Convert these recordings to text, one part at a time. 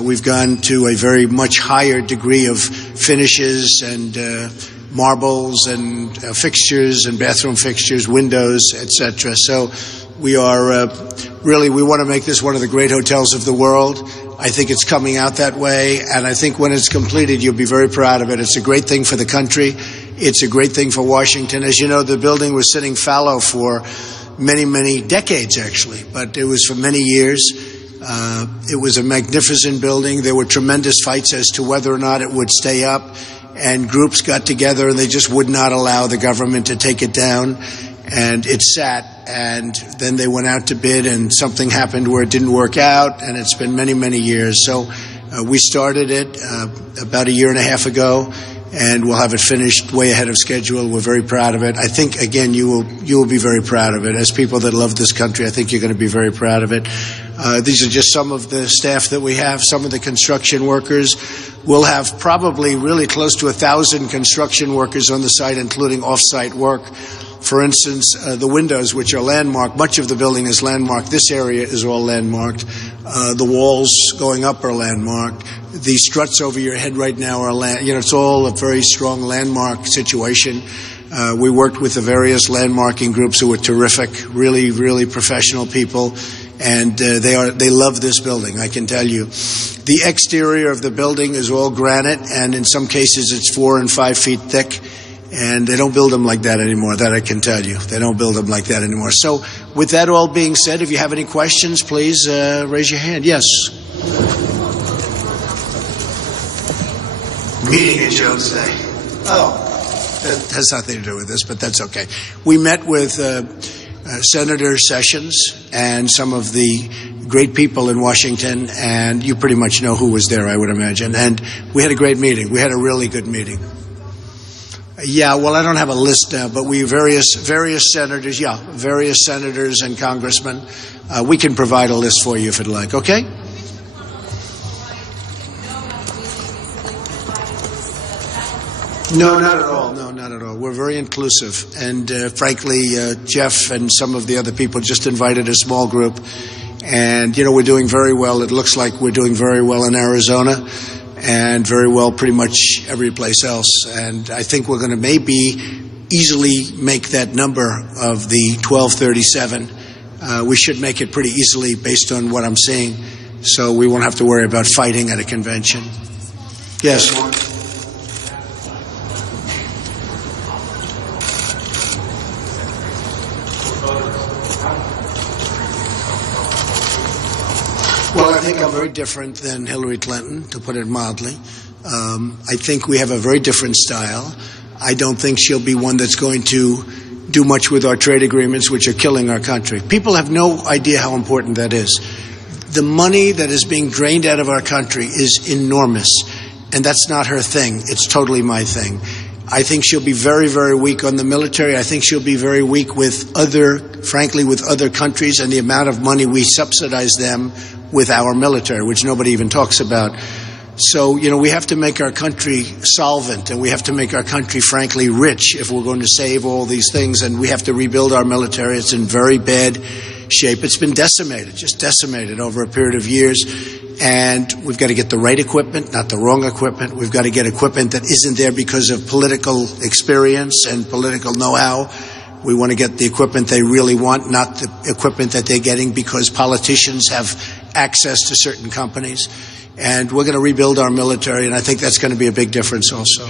We've gone to a very much higher degree of finishes and marbles and fixtures and bathroom fixtures, windows, etc. So we are we want to make this one of the great hotels of the world. I think it's coming out that way, and I think when it's completed, you'll be very proud of it. It's a great thing for the country. It's a great thing for Washington. As you know, the building was sitting fallow for many, many decades, actually, but it was for many years. It was a magnificent building. There were tremendous fights as to whether or not it would stay up, and groups got together, and they just would not allow the government to take it down, and it sat. And then they went out to bid, and something happened where it didn't work out, and it's been many, many years. So we started it about a year and a half ago, and we'll have it finished way ahead of schedule. We're very proud of it. I think, again, you will be very proud of it. As people that love this country, I think you're going to be very proud of it. These are just some of the staff that we have, some of the construction workers. We'll have probably really close to 1,000 construction workers on the site, including off-site work. For instance, the windows, which are landmarked, much of the building is landmarked. This area is all landmarked. The walls going up are landmarked. The struts over your head right now are it's all a very strong landmark situation. We worked with the various landmarking groups who were terrific, really, really professional people, and they love this building, I can tell you. The exterior of the building is all granite, and in some cases it's 4 and 5 feet thick. And they don't build them like that anymore, that I can tell you. They don't build them like that anymore. So with that all being said, if you have any questions, please raise your hand. Yes. Meeting at Jones Day. Oh, that has nothing to do with this, but that's okay. We met with Senator Sessions and some of the great people in Washington, and you pretty much know who was there, I would imagine. And we had a great meeting. We had a really good meeting. Yeah, well, I don't have a list now, but various senators, various senators and congressmen. We can provide a list for you if you'd like, okay? No, not at all. No, not at all. We're very inclusive. And frankly, Jeff and some of the other people just invited a small group. And, we're doing very well. It looks like we're doing very well in Arizona, and very well pretty much every place else. And I think we're going to maybe easily make that number of the 1237. We should make it pretty easily based on what I'm seeing, so we won't have to worry about fighting at a convention. Yes? Well, I think I'm very different than Hillary Clinton, to put it mildly. I think we have a very different style. I don't think she'll be one that's going to do much with our trade agreements, which are killing our country. People have no idea how important that is. The money that is being drained out of our country is enormous, and that's not her thing. It's totally my thing. I think she'll be very, very weak on the military. I think she'll be very weak with other countries and the amount of money we subsidize them with our military, which nobody even talks about. So, we have to make our country solvent, and we have to make our country, frankly, rich if we're going to save all these things, and we have to rebuild our military. It's in very bad shape. It's been decimated, just decimated over a period of years, and we've got to get the right equipment, not the wrong equipment. We've got to get equipment that isn't there because of political experience and political know-how. We want to get the equipment they really want, not the equipment that they're getting because politicians have access to certain companies. And we're going to rebuild our military, and I think that's going to be a big difference also.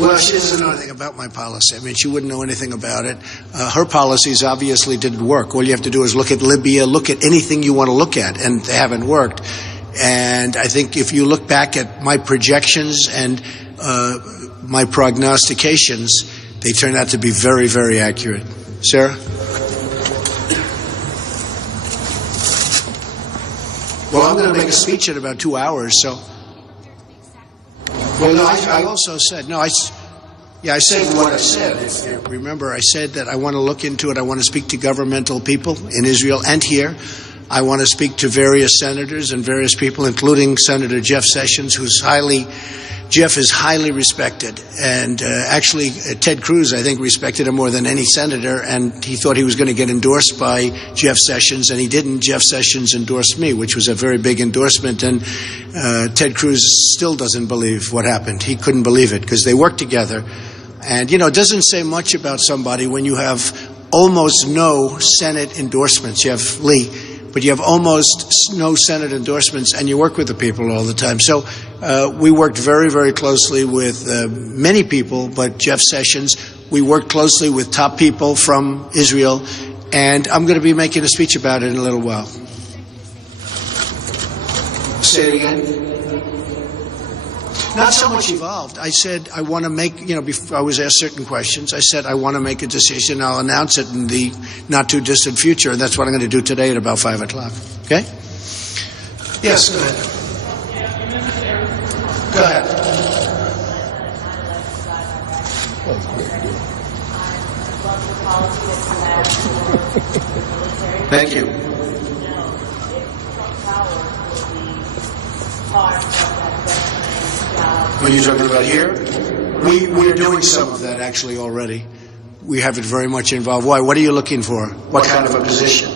Well, she doesn't know anything about my policy. I mean, she wouldn't know anything about it. Her policies obviously didn't work. All you have to do is look at Libya, look at anything you want to look at, and they haven't worked. And I think if you look back at my projections and my prognostications, they turned out to be very, very accurate. Sarah? Well, I'm going to make a speech in about 2 hours, so. Well, no, I also said, I said what I said. If you remember, I said that I want to look into it. I want to speak to governmental people in Israel and here. I want to speak to various senators and various people, including Senator Jeff Sessions, who's highly Jeff is highly respected, and actually Ted Cruz, I think, respected him more than any senator, and he thought he was going to get endorsed by Jeff Sessions, and he didn't. Jeff Sessions endorsed me, which was a very big endorsement, and Ted Cruz still doesn't believe what happened. He couldn't believe it because they worked together. And, it doesn't say much about somebody when you have almost no Senate endorsements. You have Lee, but you have almost no Senate endorsements, and you work with the people all the time. So we worked very, very closely with many people, but Jeff Sessions. We worked closely with top people from Israel, and I'm going to be making a speech about it in a little while. Say it again. Not so much evolved. I said I want to make, before I was asked certain questions, I said I want to make a decision. I'll announce it in the not-too-distant future, and that's what I'm going to do today at about 5 o'clock. Okay? Yes, go ahead. Go ahead. Thank you. What are you talking about here? We're doing some of that actually already. We have it very much involved. Why? What are you looking for? What kind of a position?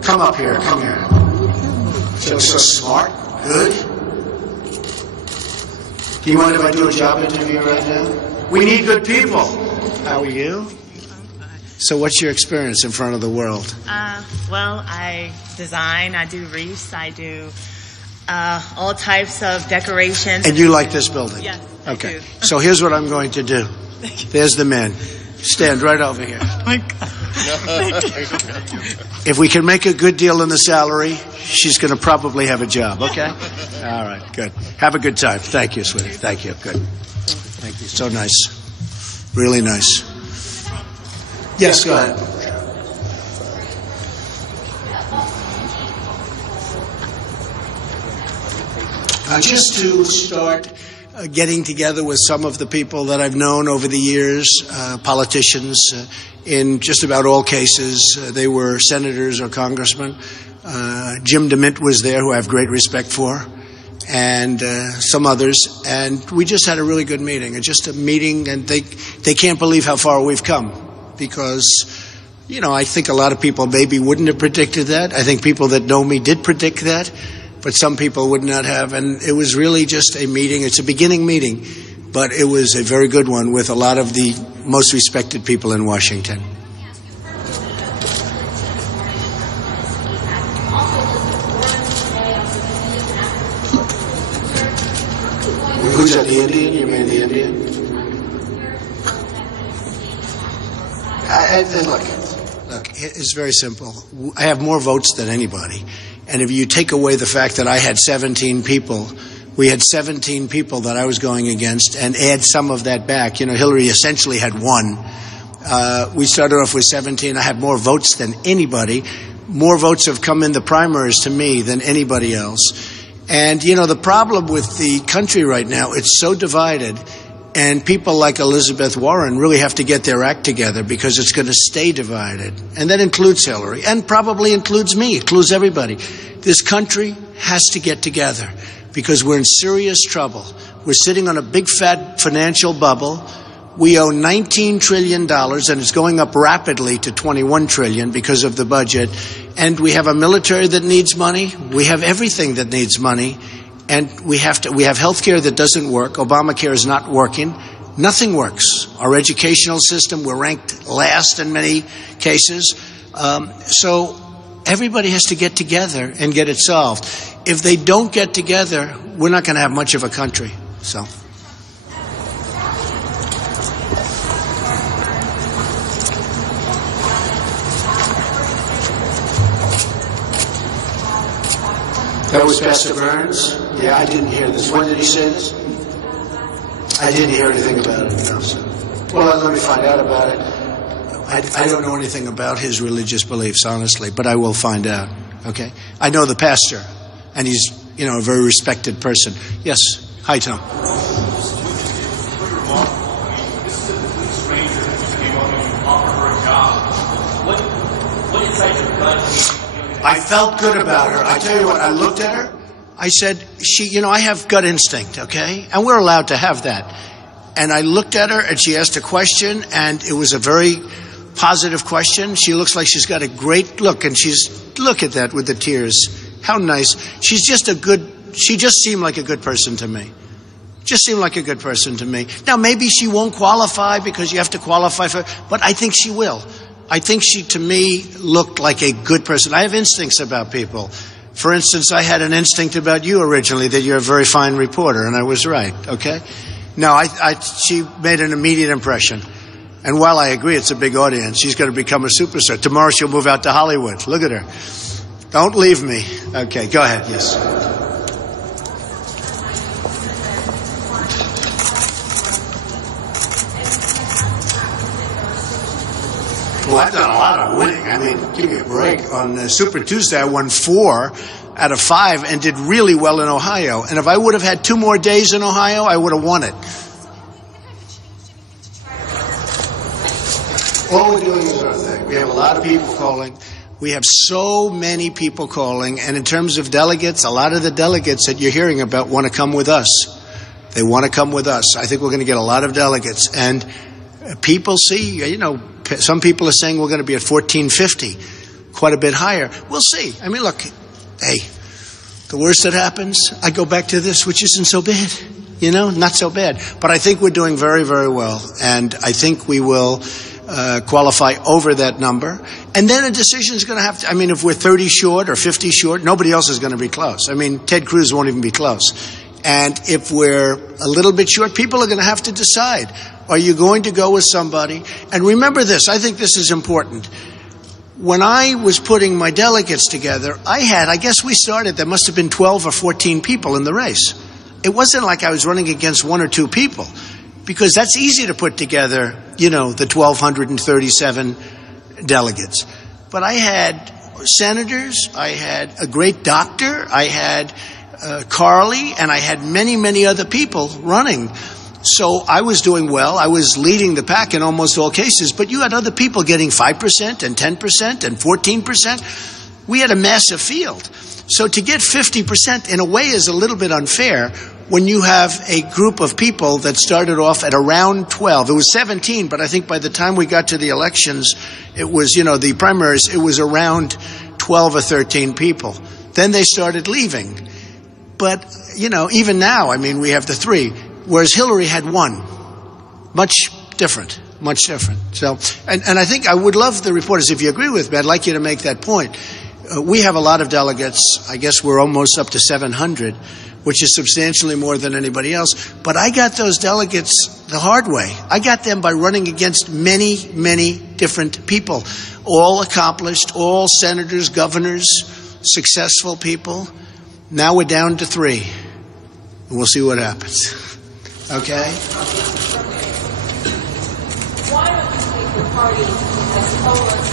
Come up here. Come here. So smart. Good. Do you mind if I do a job interview right now? We need good people. How are you? So what's your experience in front of the world? Well, I design. I do wreaths. I do all types of decorations. And you like this building? Yes. Okay. I do. So here's what I'm going to do. There's the man. Stand right over here. Oh my God. If we can make a good deal in the salary, she's going to probably have a job, okay? All right, good. Have a good time. Thank you, sweetie. Thank you. Good. Thank you. So nice. Really nice. Yes, go ahead. Just to start getting together with some of the people that I've known over the years, politicians in just about all cases. They were senators or congressmen. Jim DeMint was there, who I have great respect for, and some others. And we just had a really good meeting. Just a meeting, and they can't believe how far we've come because, I think a lot of people maybe wouldn't have predicted that. I think people that know me did predict that. But some people would not have, and it was really just a meeting. It's a beginning meeting, but it was a very good one with a lot of the most respected people in Washington. Who's that, the Indian? You mean the Indian? Look, it's very simple. I have more votes than anybody. And if you take away the fact that I had 17 people, we had 17 people that I was going against, and add some of that back. Hillary essentially had 1. We started off with 17. I had more votes than anybody. More votes have come in the primaries to me than anybody else. And, the problem with the country right now, it's so divided. And people like Elizabeth Warren really have to get their act together because it's going to stay divided. And that includes Hillary and probably includes me, includes everybody. This country has to get together because we're in serious trouble. We're sitting on a big fat financial bubble. We owe $19 trillion and it's going up rapidly to $21 trillion because of the budget. And we have a military that needs money. We have everything that needs money. And we have health care that doesn't work. Obamacare is not working. Nothing works. Our educational system, we're ranked last in many cases. So everybody has to get together and get it solved. If they don't get together, we're not going to have much of a country. So. That was Pastor Burns? Yeah, I didn't hear this. When did he say this? I didn't hear anything about it. No, so. Well, let me find out about it. I don't know anything about his religious beliefs, honestly, but I will find out, okay? I know the pastor, and he's, a very respected person. Yes. Hi, Tom. I felt good about her. I tell you what, I looked at her. I said, I have gut instinct, okay? And we're allowed to have that. And I looked at her, and she asked a question, and it was a very positive question. She looks like she's got a great look, and look at that with the tears. How nice. She just seemed like a good person to me. Just seemed like a good person to me. Now, maybe she won't qualify because you have to qualify but I think she will. I think she, to me, looked like a good person. I have instincts about people. For instance, I had an instinct about you originally, that you're a very fine reporter, and I was right, okay? No, she made an immediate impression. And while I agree it's a big audience, she's going to become a superstar. Tomorrow she'll move out to Hollywood. Look at her. Don't leave me. Okay, go ahead, yes. Well, I've done a lot of winning. I mean, give me a break. On Super Tuesday, I won 4 out of 5 and did really well in Ohio. And if I would have had 2 more days in Ohio, I would have won it. All we're doing is our thing. We have a lot of people calling. We have so many people calling. And in terms of delegates, a lot of the delegates that you're hearing about want to come with us. They want to come with us. I think we're going to get a lot of delegates. And people see, some people are saying we're going to be at 1450, quite a bit higher. We'll see. I mean, look, hey, the worst that happens, I go back to this, which isn't so bad. Not so bad. But I think we're doing very, very well. And I think we will qualify over that number. And then a decision is going to have to, if we're 30 short or 50 short, nobody else is going to be close. Ted Cruz won't even be close. And if we're a little bit short, people are going to have to decide. Are you going to go with somebody? And remember this, I think this is important. When I was putting my delegates together, I guess we started, there must have been 12 or 14 people in the race. It wasn't like I was running against 1 or 2 people, because that's easy to put together, the 1,237 delegates. But I had senators, I had a great doctor, I had Carly, and I had many, many other people running. So I was doing well. I was leading the pack in almost all cases, but you had other people getting 5% and 10% and 14%. We had a massive field. So to get 50% in a way is a little bit unfair when you have a group of people that started off at around 12. It was 17, but I think by the time we got to the elections, it was, the primaries, it was around 12 or 13 people. Then they started leaving. But, even now, we have the 3. Whereas Hillary had 1. Much different. So, and I think I would love the reporters, if you agree with me, I'd like you to make that point. We have a lot of delegates. I guess we're almost up to 700, which is substantially more than anybody else. But I got those delegates the hard way. I got them by running against many, many different people. All accomplished, all senators, governors, successful people. Now we're down to 3. And we'll see what happens. Okay? Why don't you think the party has told us?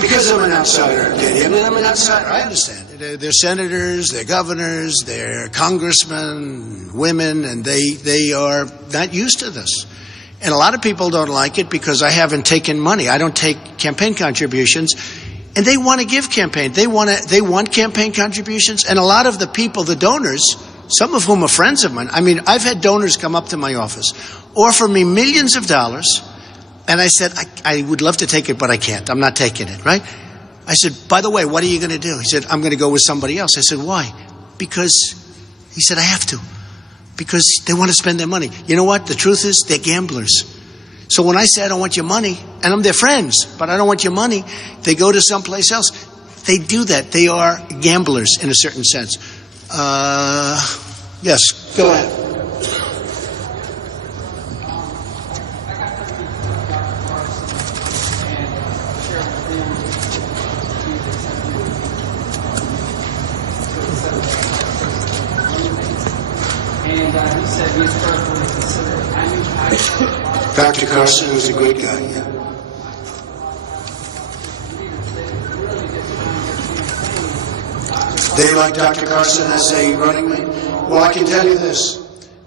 Because I'm an outsider, Katie. I'm an outsider. I understand. They're senators, they're governors, they're congressmen, women, and they are not used to this. And a lot of people don't like it because I haven't taken money. I don't take campaign contributions. And they want to give campaign. They want campaign contributions. And a lot of the people, the donors, some of whom are friends of mine. I've had donors come up to my office, offer me millions of dollars, and I said, I would love to take it, but I can't. I'm not taking it, right? I said, by the way, what are you going to do? He said, I'm going to go with somebody else. I said, why? Because, he said, I have to. Because they want to spend their money. You know what? The truth is, they're gamblers. So when I say I don't want your money, and I'm their friends, but I don't want your money, they go to someplace else. They do that. They are gamblers in a certain sense. Yes, go ahead. And he said he's carefully considered. Dr. Carson was a great guy, yeah. They like Dr. Carson as a running mate? Well, I can tell you this,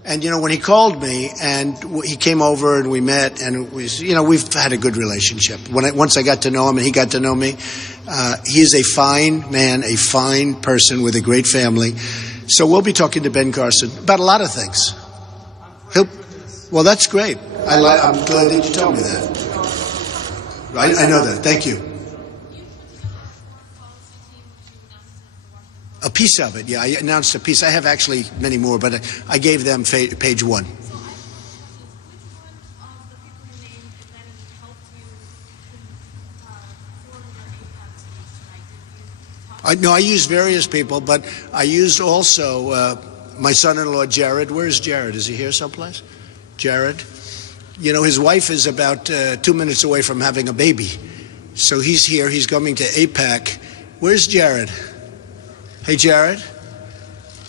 And, when he called me and he came over and we met, and it was, we've had a good relationship. Once I got to know him and he got to know me, he is a fine man, a fine person with a great family. So we'll be talking to Ben Carson about a lot of things. Well, that's great. I'm glad that you told me that. I know that. Thank you. A piece of it, yeah. I announced a piece. I have actually many more, but I gave them page one. I used various people, but I used also my son-in-law, Jared. Where's Jared? Is he here someplace? Jared? His wife is about 2 minutes away from having a baby. So he's here. He's coming to AIPAC. Where's Jared? Hey, Jared.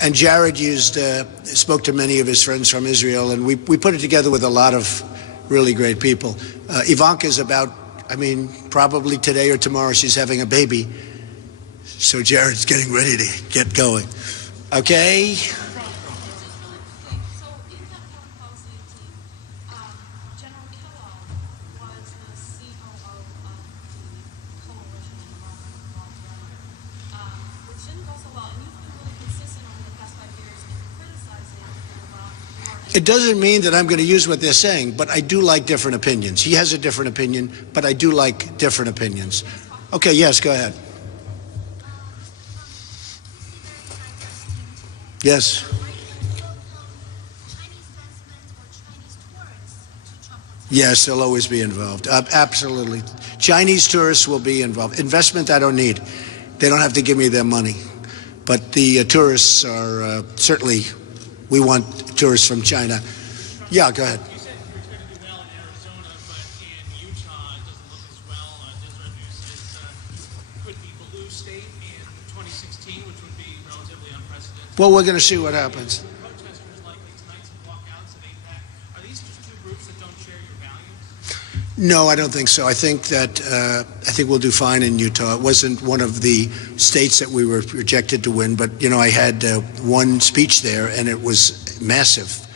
And Jared spoke to many of his friends from Israel, and we put it together with a lot of really great people. Ivanka's probably today or tomorrow she's having a baby. So Jared's getting ready to get going. Okay? It doesn't mean that I'm going to use what they're saying, but I do like different opinions. He has a different opinion, but I do like different opinions. Okay, yes, go ahead. Yes. Yes, they'll always be involved. Absolutely. Chinese tourists will be involved. Investment, I don't need. They don't have to give me their money. But the tourists are certainly, we want tourists from China. Yeah, go ahead. You said you were going to do well in Arizona, but in Utah it doesn't look as well. Deseret News says could be blue state in 2016, which would be relatively unprecedented. Well, we're going to see what happens. Protesters likely tonight to walk out at AIPAC. Are these just two groups that don't share your values? No, I don't think so. I think we'll do fine in Utah. It wasn't one of the states that we were projected to win, but I had one speech there, and it was massive.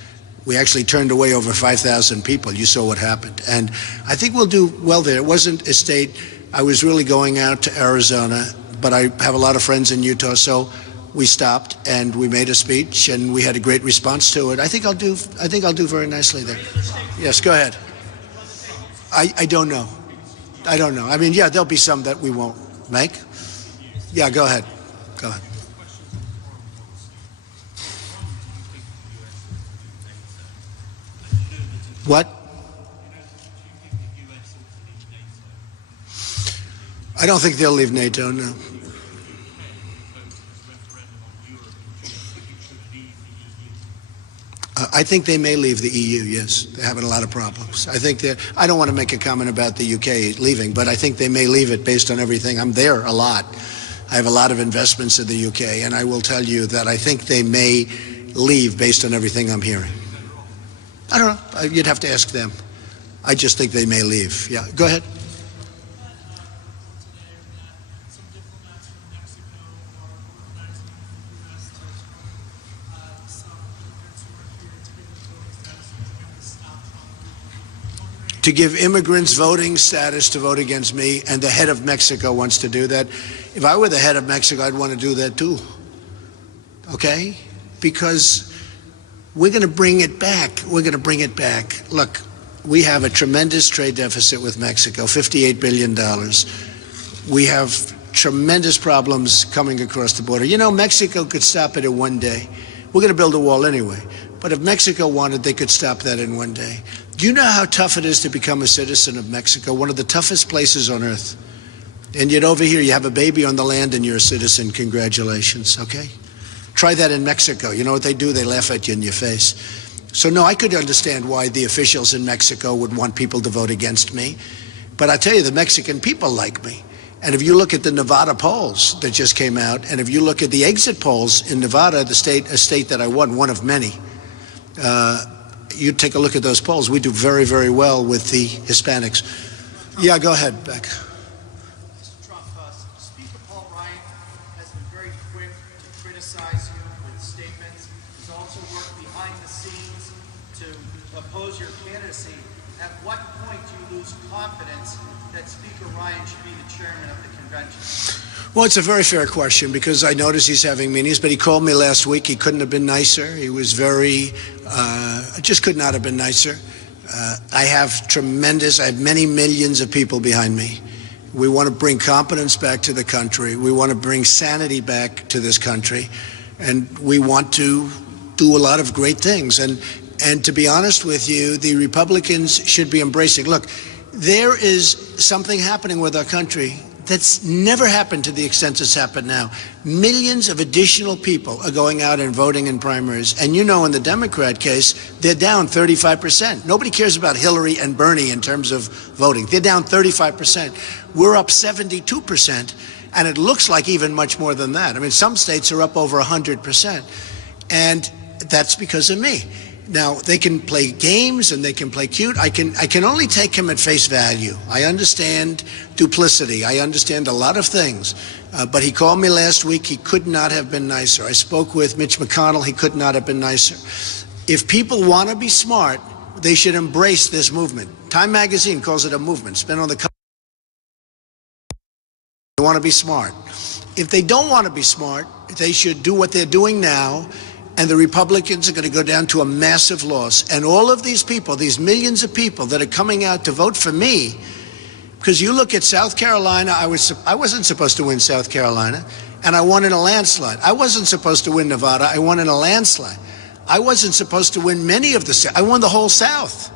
We actually turned away over 5,000 people. You saw what happened, and I think we'll do well there. It wasn't a state. I was really going out to Arizona, but I have a lot of friends in Utah, so we stopped and we made a speech, and we had a great response to it. I think I'll do very nicely there. Yes, go ahead. I don't know. I don't know. Yeah, there'll be some that we won't make. Yeah, go ahead. Go ahead. What? I don't think they'll leave NATO, no. I think they may leave the EU, yes. They're having a lot of problems. I don't want to make a comment about the UK leaving, but I think they may leave it based on everything. I'm there a lot. I have a lot of investments in the UK, and I will tell you that I think they may leave based on everything I'm hearing. I don't know. You'd have to ask them. I just think they may leave. Yeah, go ahead. To give immigrants voting status to vote against me, and the head of Mexico wants to do that. If I were the head of Mexico, I'd want to do that too. Okay? Because we're going to bring it back. We're going to bring it back. Look, we have a tremendous trade deficit with Mexico, $58 billion. We have tremendous problems coming across the border. Mexico could stop it in one day. We're going to build a wall anyway. But if Mexico wanted, they could stop that in one day. Do you know how tough it is to become a citizen of Mexico? One of the toughest places on earth. And yet over here, you have a baby on the land and you're a citizen. Congratulations, okay? Try that in Mexico. You know what they do? They laugh at you in your face. So no, I could understand why the officials in Mexico would want people to vote against me. But I tell you, the Mexican people like me. And if you look at the Nevada polls that just came out, and if you look at the exit polls in Nevada, a state that I won, one of many, you take a look at those polls. We do very, very well with the Hispanics. Yeah, go ahead, Beck. Mr. Trump, Speaker Paul Ryan has been very quick to criticize you with statements. He's also worked behind the scenes to oppose your candidacy. At what point do you lose confidence that Speaker Ryan should be the chairman of the convention? Well, it's a very fair question because I notice he's having meetings, but he called me last week. He couldn't have been nicer. He was just could not have been nicer. I have many millions of people behind me. We want to bring competence back to the country. We want to bring sanity back to this country. And we want to do a lot of great things. And to be honest with you, the Republicans should be embracing. Look, there is something happening with our country that's never happened to the extent it's happened now. Millions of additional people are going out and voting in primaries. And you know, in the Democrat case, they're down 35%. Nobody cares about Hillary and Bernie in terms of voting. They're down 35%. We're up 72%. And it looks like even much more than that. I mean, some states are up over 100%. And that's because of me. Now, they can play games and they can play cute. I can only take him at face value. I understand duplicity. I understand a lot of things. But he called me last week. He could not have been nicer. I spoke with Mitch McConnell. He could not have been nicer. If people want to be smart, they should embrace this movement. Time Magazine calls it a movement. It's been on the cover. They want to be smart. If they don't want to be smart, they should do what they're doing now. And the Republicans are going to go down to a massive loss. And all of these people, these millions of people that are coming out to vote for me, because you look at South Carolina, I wasn't supposed to win South Carolina, and I won in a landslide. I wasn't supposed to win Nevada. I won in a landslide. I wasn't supposed to win many of the states. I won the whole South.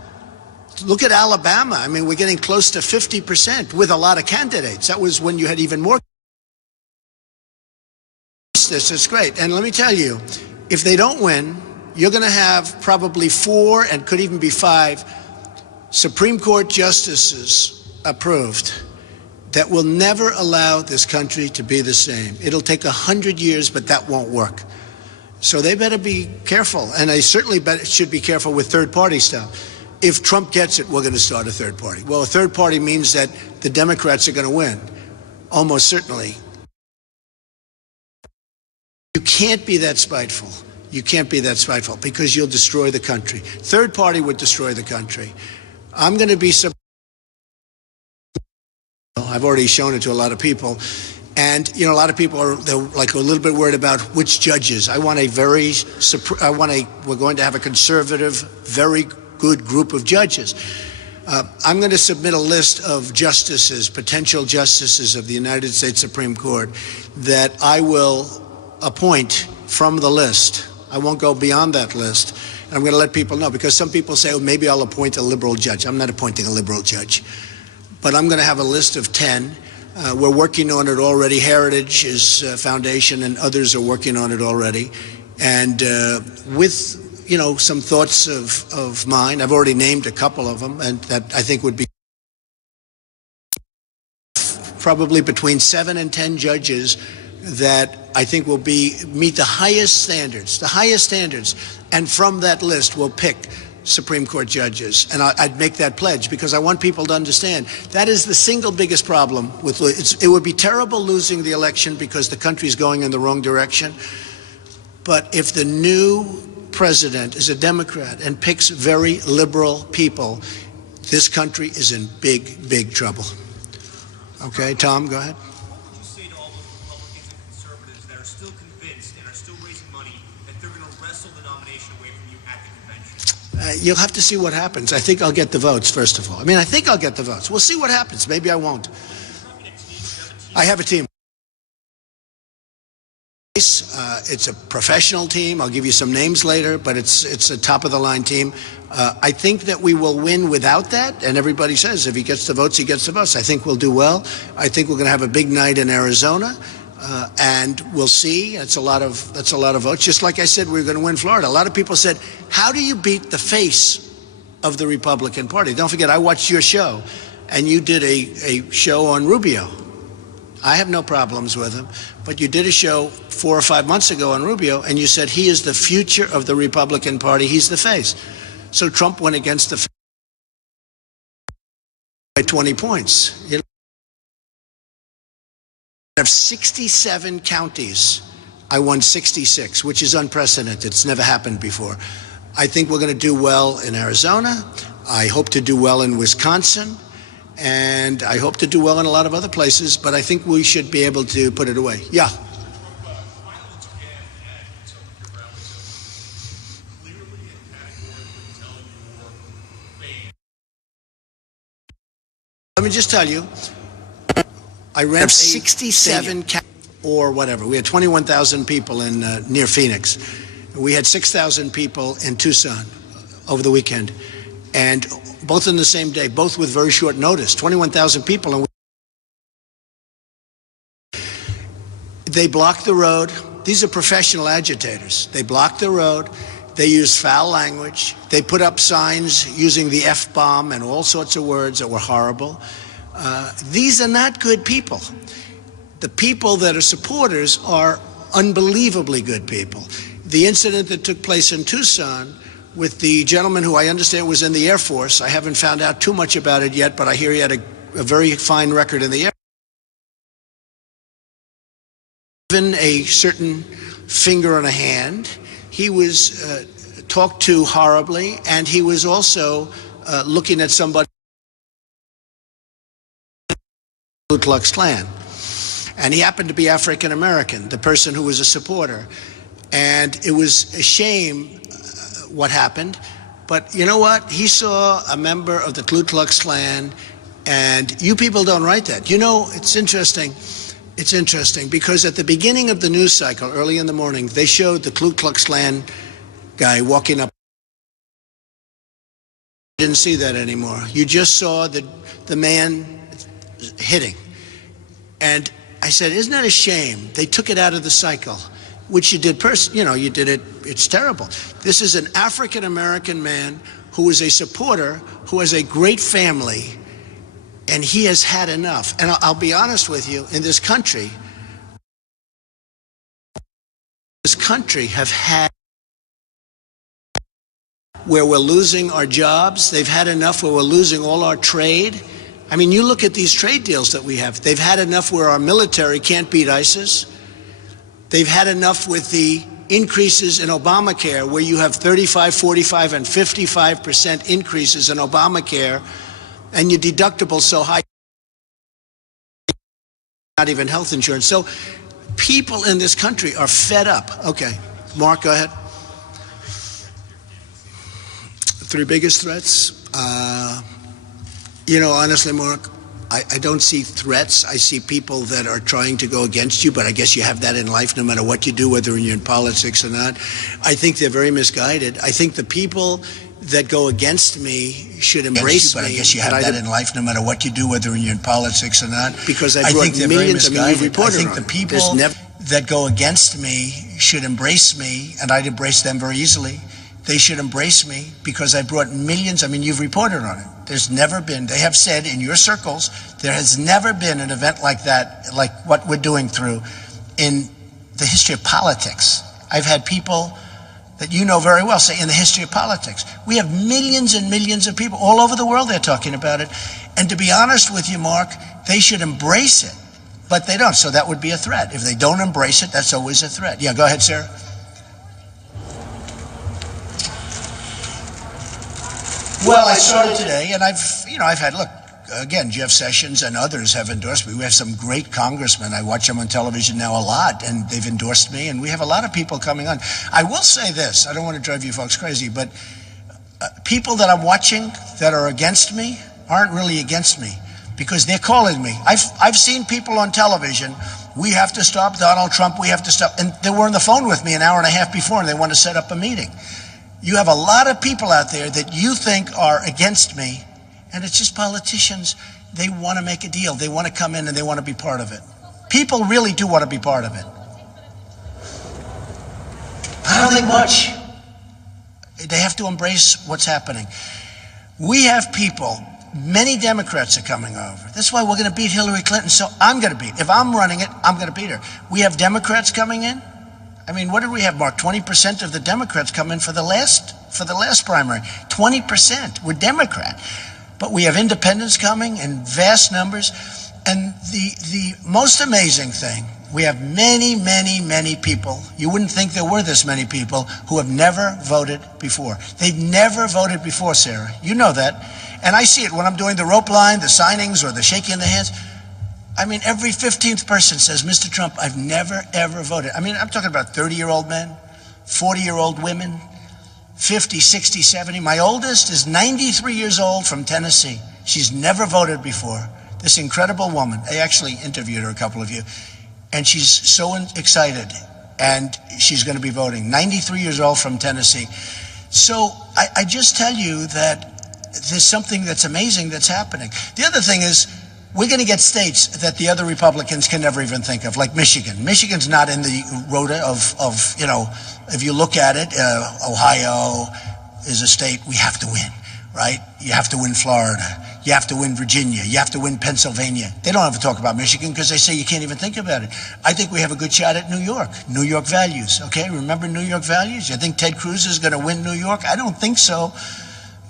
Look at Alabama. I mean, we're getting close to 50% with a lot of candidates. That was when you had even more. This is great. And let me tell you, if they don't win, you're going to have probably 4 and could even be 5 Supreme Court justices approved that will never allow this country to be the same. It'll take 100 years, but that won't work. So they better be careful. And they certainly should be careful with third-party stuff. If Trump gets it, we're going to start a third party. Well, a third party means that the Democrats are going to win, almost certainly. You can't be that spiteful. You can't be that spiteful because you'll destroy the country. Third party would destroy the country. I'm going to be I've already shown it to a lot of people. And, you know, a lot of people they're like a little bit worried about which judges. We're going to have a conservative, very good group of judges. I'm going to submit a list of justices, potential justices of the United States Supreme Court that I will appoint from the list. I won't go beyond that list. And I'm going to let people know because some people say, oh, maybe I'll appoint a liberal judge. I'm not appointing a liberal judge. But I'm going to have a list of 10. We're working on it already. Heritage is Foundation and others are working on it already. And with, you know, some thoughts of mine, I've already named a couple of them, and that I think would be probably between 7 and 10 judges that I think will meet the highest standards. And from that list, we'll pick Supreme Court judges. And I'd make that pledge because I want people to understand that is the single biggest problem with it would be terrible losing the election because the country's going in the wrong direction. But if the new president is a Democrat and picks very liberal people, this country is in big, big trouble. Okay, Tom, go ahead. What would you say to all those Republicans and conservatives that are still convinced and are still raising money that they're going to wrestle the nomination away from you at the convention? You'll have to see what happens. I think I'll get the votes, first of all. I mean, I think I'll get the votes. We'll see what happens. Maybe I won't. I have a team. It's a professional team. I'll give you some names later, but it's a top-of-the-line team. I think that we will win without that, and everybody says if he gets the votes, he gets the votes. I think we'll do well. I think we're going to have a big night in Arizona, and we'll see. That's a lot of votes. Just like I said, we're going to win Florida. A lot of people said, how do you beat the face of the Republican Party? Don't forget, I watched your show, and you did a show on Rubio. I have no problems with him, but you did a show 4 or 5 months ago on Rubio, and you said he is the future of the Republican Party. He's the face. So Trump went against the face by 20 points. You know, out of 67 counties I won 66, which is unprecedented. It's never happened before. I think we're going to do well in Arizona. I hope to do well in Wisconsin. And I hope to do well in a lot of other places, but I think we should be able to put it away. Yeah. Let me just tell you, I ran 67 or whatever. We had 21,000 people in near Phoenix. We had 6,000 people in Tucson over the weekend, and both in the same day, both with very short notice. 21,000 people, and they blocked the road. These are professional agitators. They blocked the road. They used foul language. They put up signs using the F-bomb and all sorts of words that were horrible. These are not good people. The people that are supporters are unbelievably good people. The incident that took place in Tucson with the gentleman who I understand was in the Air Force, I haven't found out too much about it yet, but I hear he had a very fine record in the Air Force. Given a certain finger and a hand, he was talked to horribly, and he was also looking at somebody, Ku Klux Klan. And he happened to be African American, the person who was a supporter. And it was a shame what happened. But you know what? He saw a member of the Ku Klux Klan, and you people don't write that. You know, it's interesting. It's interesting because at the beginning of the news cycle, early in the morning, they showed the Ku Klux Klan guy walking up. You didn't see that anymore. You just saw the man hitting. And I said, isn't that a shame? They took it out of the cycle, which you did you did it. It's terrible. This is an African-American man who is a supporter, who has a great family, and he has had enough. And I'll be honest with you, in this country have had where we're losing our jobs. They've had enough where we're losing all our trade. I mean, you look at these trade deals that we have. They've had enough where our military can't beat ISIS. They've had enough with the increases in Obamacare, where you have 35, 45, and 55% increases in Obamacare, and your deductible so high, not even health insurance. So people in this country are fed up. Okay, Mark, go ahead. Three biggest threats. Honestly, Mark, I don't see threats. I see people that are trying to go against you, but I guess you have that in life no matter what you do, whether you're in politics or not. I think they're very misguided. I think the people that go against me should embrace me. But I guess you have that in life no matter what you do, whether you're in politics or not. Because I brought millions. I think the people that go against me should embrace me, and I'd embrace them very easily. They should embrace me because I brought millions. I mean, you've reported on it. There's never been, they have said in your circles, there has never been an event like that, like what we're doing through in the history of politics. I've had people that you know very well say in the history of politics. We have millions and millions of people all over the world, they're talking about it. And to be honest with you, Mark, they should embrace it, but they don't. So that would be a threat. If they don't embrace it, that's always a threat. Yeah, go ahead, Sarah. Well, I started today, and I've had, look, again, Jeff Sessions and others have endorsed me. We have some great congressmen. I watch them on television now a lot, and they've endorsed me, and we have a lot of people coming on. I will say this, I don't want to drive you folks crazy, but people that I'm watching that are against me aren't really against me because they're calling me. I've seen people on television, we have to stop Donald Trump, we have to stop, and they were on the phone with me an hour and a half before, and they want to set up a meeting. You have a lot of people out there that you think are against me, and it's just politicians. They want to make a deal. They want to come in and they want to be part of it. People really do want to be part of it. I don't think much. They have to embrace what's happening. We have people, many Democrats are coming over. That's why we're going to beat Hillary Clinton, so I'm going to beat. If I'm running it, I'm going to beat her. We have Democrats coming in. I mean, what did we have, Mark? 20% of the Democrats come in for the last primary. 20% were Democrat. But we have independents coming in vast numbers. And the most amazing thing We have many, many, many people. You wouldn't think there were this many people who have never voted before. They've never voted before, Sarah. You know that. And I see it when I'm doing the rope line, the signings, or the shaking of the hands. I mean, every 15th person says, Mr. Trump, I've never, ever voted. I mean, I'm talking about 30-year-old men, 40-year-old women, 50, 60, 70. My oldest is 93 years old from Tennessee. She's never voted before. This incredible woman. I actually interviewed her, a couple of you. And she's so excited, and she's going to be voting. 93 years old from Tennessee. So I just tell you that there's something that's amazing that's happening. The other thing is, we're going to get states that the other Republicans can never even think of, like Michigan. Michigan's not in the rota of you know, if you look at it, Ohio is a state we have to win, right? You have to win Florida. You have to win Virginia. You have to win Pennsylvania. They don't ever talk about Michigan because they say you can't even think about it. I think we have a good shot at New York. New York values, okay? Remember New York values? You think Ted Cruz is going to win New York? I don't think so.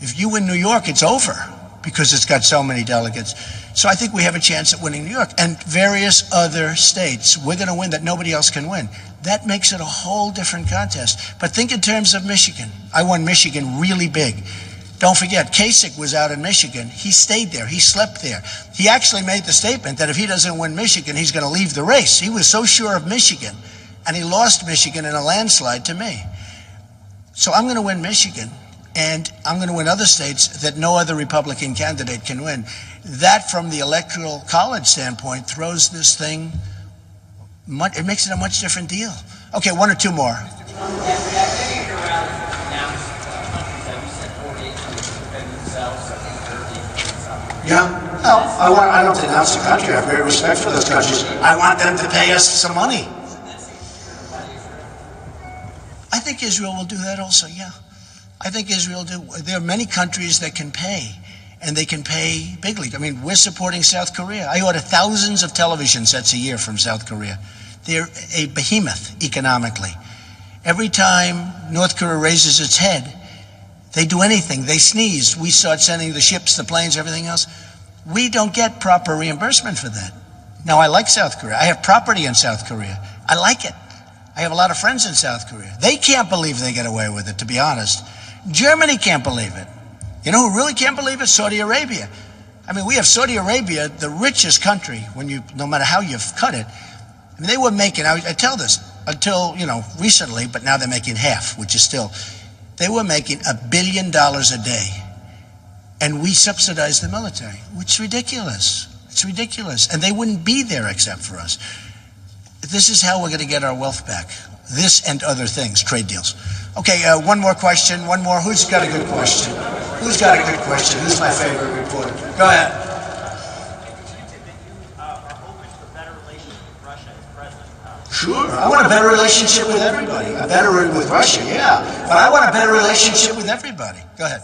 If you win New York, it's over because it's got so many delegates. So I think we have a chance at winning New York. And various other states, we're going to win that nobody else can win. That makes it a whole different contest. But think in terms of Michigan. I won Michigan really big. Don't forget, Kasich was out in Michigan. He stayed there. He slept there. He actually made the statement that if he doesn't win Michigan, he's going to leave the race. He was so sure of Michigan, and he lost Michigan in a landslide to me. So I'm going to win Michigan, and I'm going to win other states that no other Republican candidate can win. That, from the Electoral College standpoint, throws this thing, it makes it a much different deal. Okay, one or two more. Yeah. No, I don't denounce the country. I have great respect for those countries. I want them to pay us some money. I think Israel will do that also, yeah. I think Israel do. There are many countries that can pay, and they can pay bigly. I mean, we're supporting South Korea. I order thousands of television sets a year from South Korea. They're a behemoth economically. Every time North Korea raises its head, they do anything. They sneeze. We start sending the ships, the planes, everything else. We don't get proper reimbursement for that. Now, I like South Korea. I have property in South Korea. I like it. I have a lot of friends in South Korea. They can't believe they get away with it, to be honest. Germany can't believe it. You know who really can't believe it? Saudi Arabia. I mean, we have Saudi Arabia, the richest country, no matter how you've cut it. I mean, they were making, I tell this, until, recently, but now they're making half, which is still, they were making $1 billion a day. And we subsidize the military, which is ridiculous. It's ridiculous. And they wouldn't be there except for us. This is how we're going to get our wealth back. This and other things, trade deals. Okay, one more question, one more. Who's got a good question? Who's got a good question? Who's my favorite reporter? Go ahead. Sure, I want a better relationship with everybody. A better one with Russia, yeah. But I want a better relationship with everybody. Go ahead.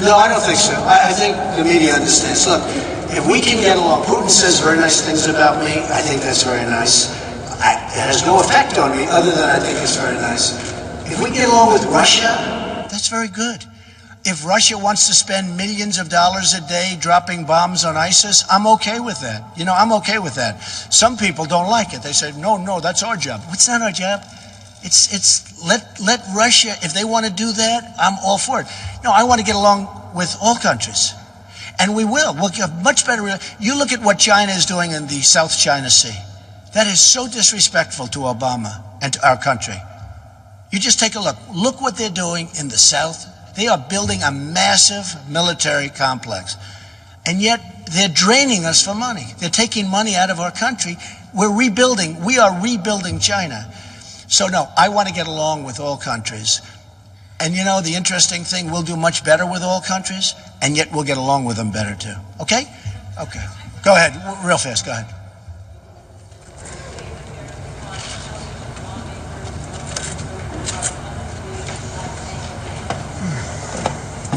No, I don't think so. I think the media understands. Look, if we can get along, Putin says very nice things about me. I think that's very nice. It has no effect on me other than I think it's very nice. If we get along with Russia, that's very good. If Russia wants to spend millions of dollars a day dropping bombs on ISIS, I'm okay with that. I'm okay with that. Some people don't like it. They say, no, that's our job. What's not our job? It's let Russia, if they want to do that, I'm all for it. No, I want to get along with all countries. And we will. We'll get much better. You look at what China is doing in the South China Sea. That is so disrespectful to Obama and to our country. You just take a look. Look what they're doing in the South. They are building a massive military complex. And yet they're draining us for money. They're taking money out of our country. We're rebuilding. We are rebuilding China. So no, I want to get along with all countries. And the interesting thing, we'll do much better with all countries, and yet we'll get along with them better too. Okay? Okay. Go ahead, real fast, go ahead.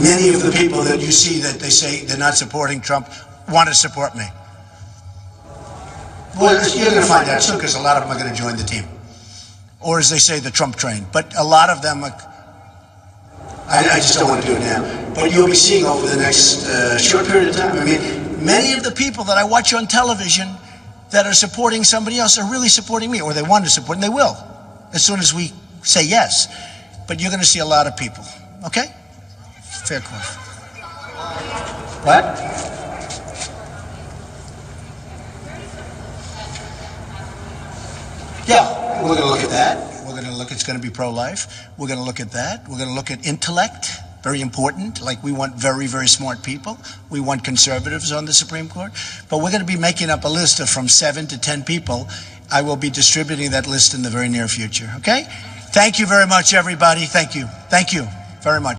Many of the people that you see that they say they're not supporting Trump want to support me. Well, you're going to find out soon because a lot of them are going to join the team. Or as they say, the Trump train. But a lot of them, I just don't want to do it now. But you'll be seeing over the next short period of time. I mean, Many of the people that I watch on television that are supporting somebody else are really supporting me, or they want to support, and they will, as soon as we say yes. But you're going to see a lot of people, okay? Fair question. What? Yeah, we're going to look at that. We're going to look, it's going to be pro-life. We're going to look at that. We're going to look at intellect, very important. Like, we want very, very smart people. We want conservatives on the Supreme Court. But we're going to be making up a list of from 7 to 10 people. I will be distributing that list in the very near future, okay? Thank you very much, everybody. Thank you. Thank you very much.